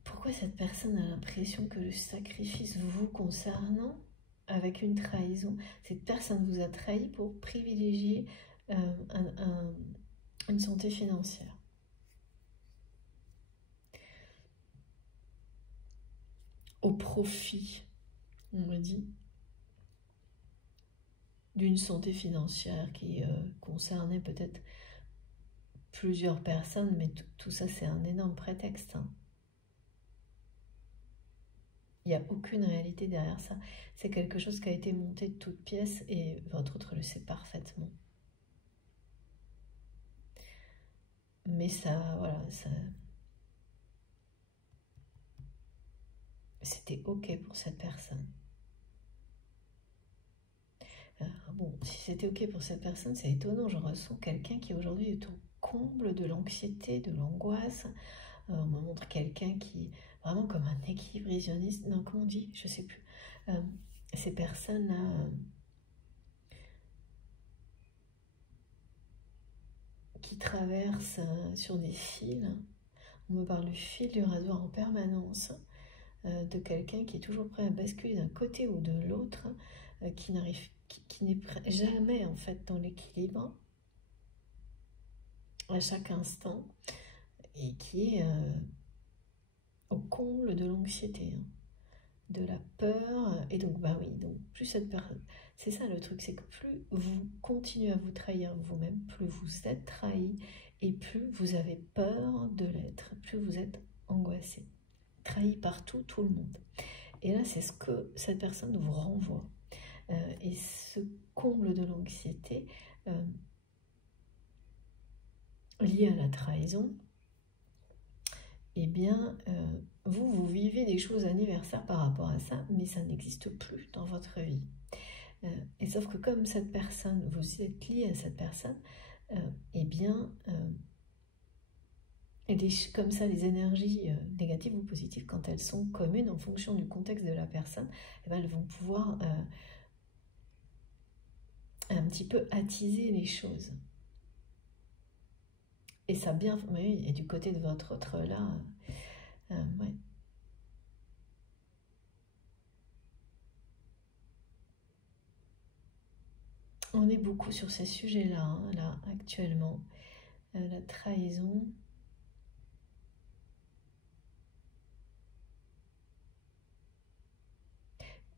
Pourquoi cette personne a l'impression que le sacrifice vous concernant avec une trahison, cette personne vous a trahi pour privilégier une santé financière? Au profit, on me dit, d'une santé financière qui concernait peut-être plusieurs personnes, mais tout ça c'est un énorme prétexte. Hein. Il n'y a aucune réalité derrière ça. C'est quelque chose qui a été monté de toutes pièces et votre autre le sait parfaitement. Mais ça, voilà, ça... C'était ok pour cette personne. Bon, si c'était ok pour cette personne, c'est étonnant. Je ressens quelqu'un qui aujourd'hui est au comble de l'anxiété, de l'angoisse. On me montre quelqu'un qui, vraiment comme un équilibrationniste, non, comment on dit, je sais plus. Ces personnes-là qui traversent sur des fils. On me parle du fil du rasoir en permanence, de quelqu'un qui est toujours prêt à basculer d'un côté ou de l'autre, qui n'est jamais en fait dans l'équilibre à chaque instant et qui est au comble de l'anxiété, hein, de la peur. Et donc bah oui, donc plus cette personne, c'est ça le truc, c'est que plus vous continuez à vous trahir vous-même, plus vous êtes trahi et plus vous avez peur de l'être, plus vous êtes angoissé, trahi par tout le monde. Et là c'est ce que cette personne vous renvoie. Et ce comble de l'anxiété lié à la trahison, eh bien, vous vivez des choses anniversaires par rapport à ça, mais ça n'existe plus dans votre vie. Et sauf que comme cette personne, vous êtes lié à cette personne, eh bien, comme ça, les énergies négatives ou positives, quand elles sont communes en fonction du contexte de la personne, eh bien, elles vont pouvoir un petit peu attiser les choses. Et ça bien, oui, et du côté de votre autre là, ouais. On est beaucoup sur ces sujets-là, hein, là, actuellement. La trahison.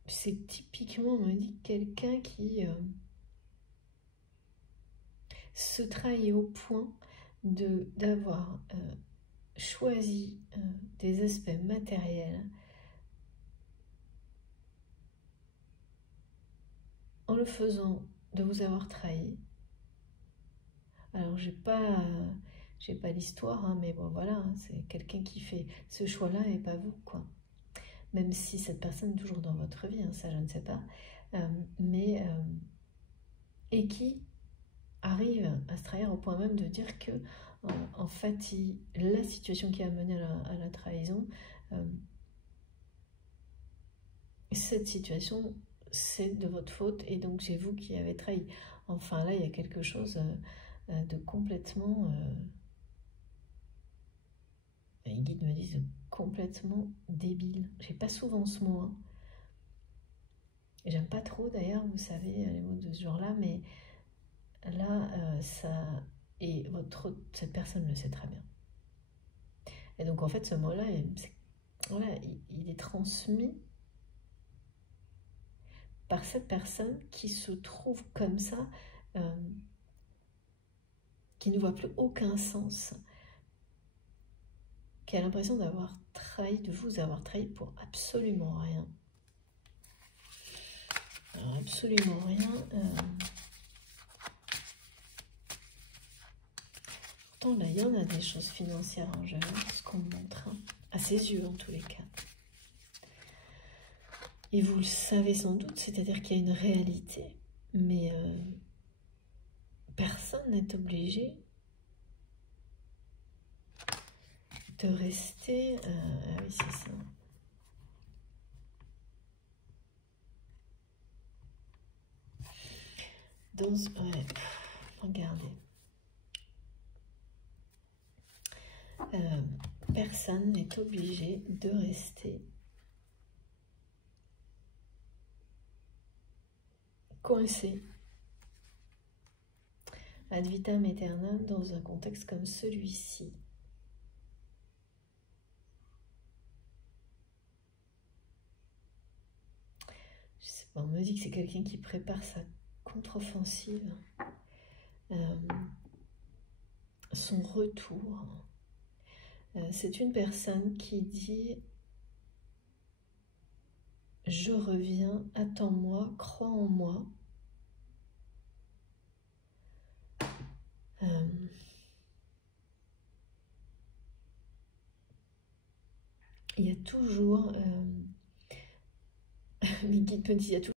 C'est typiquement, on me dit, quelqu'un qui se trahit au point d'avoir choisi des aspects matériels en le faisant de vous avoir trahi. Alors j'ai pas l'histoire, hein, mais bon voilà, hein, c'est quelqu'un qui fait ce choix-là et pas vous, quoi. Même si cette personne est toujours dans votre vie, hein, ça je ne sais pas, et qui arrive à se trahir au point même de dire que en fait la situation qui a mené à la trahison, cette situation c'est de votre faute et donc c'est vous qui avez trahi. Enfin là il y a quelque chose de complètement, les guides me disent complètement débile. J'ai pas souvent ce mot, hein. J'aime pas trop d'ailleurs, vous savez, les mots de ce genre-là, mais là, ça... Et cette personne le sait très bien. Et donc, en fait, ce mot-là, voilà, il est transmis par cette personne qui se trouve comme ça, qui ne voit plus aucun sens, qui a l'impression d'avoir trahi, de vous avoir trahi pour absolument rien. Alors, absolument rien. Pourtant, là, il y en a des choses financières en jeu, ce qu'on me montre, hein, à ses yeux en tous les cas. Et vous le savez sans doute, c'est-à-dire qu'il y a une réalité, mais personne n'est obligé de rester... ah oui, c'est ça. Ouais, regardez. Personne n'est obligé de rester coincé ad vitam aeternam dans un contexte comme celui-ci. Je sais pas, on me dit que c'est quelqu'un qui prépare sa contre-offensive son retour. C'est une personne qui dit « Je reviens, attends-moi, crois en moi ». Il y a toujours, mes guides me disent, il y a toujours